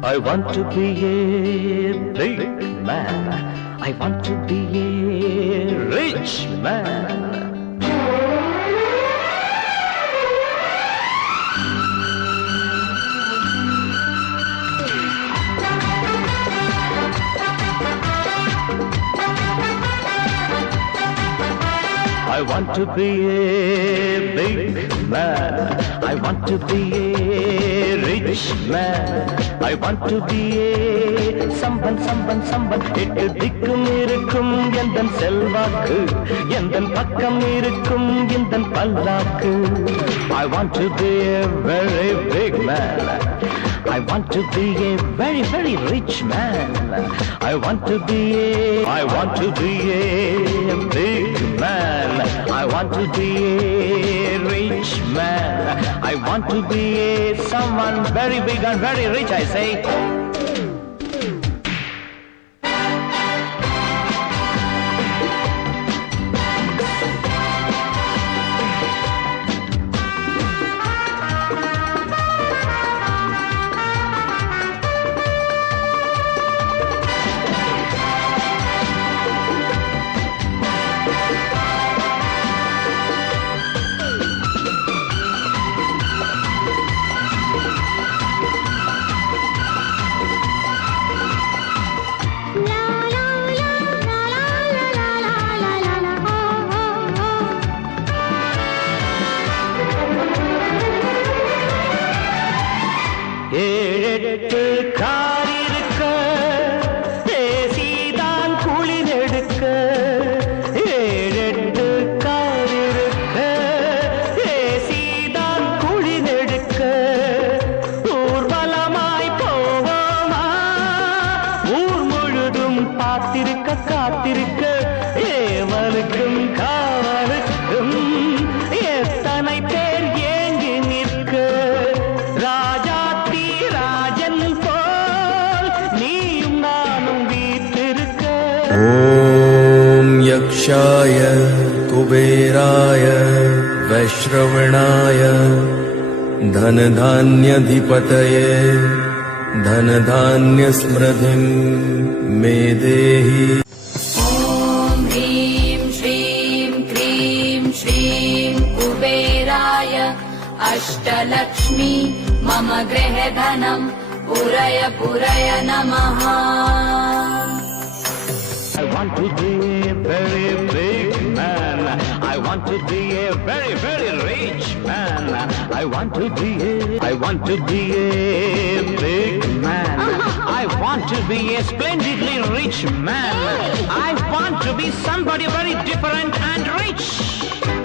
I want to be a big man. I want to be a rich man. I want to be a big man. I want to be a rich man. I want to be a சம்பன் சம்பன் சம்பன் எட்டு திக்கும் இருக்கும் எந்த செல்வாக்கு எந்த பக்கம் இருக்கும் எந்தன் பல்லாக்கு I want to be a very big man. I want to be a very, very rich man. I want to be a, I want to be a big man. I want to be a rich man. I want to be someone very big and very rich, I say. ஏழெட்டு காரிருக்க பேசிதான் குளிரெடுக்க. ஏழெட்டு காரிருக்க பேசிதான் குளிரெடுக்க. ஊர்வலமாய் போவோமா? ஊர் முழுதும் பார்த்திருக்க காத்திருக்க. ॐ यक्षाय कुबेराय वैश्रवणाय धनधान्यधिपतये धनधान्यस्मृतिं मे देहि। अष्टलक्ष्मी मम गृहधनं पुरय पुरय नमः a very, very rich man. I want to be a, I want to be a big man. I want to be a splendidly rich man. I want to be somebody very different and rich.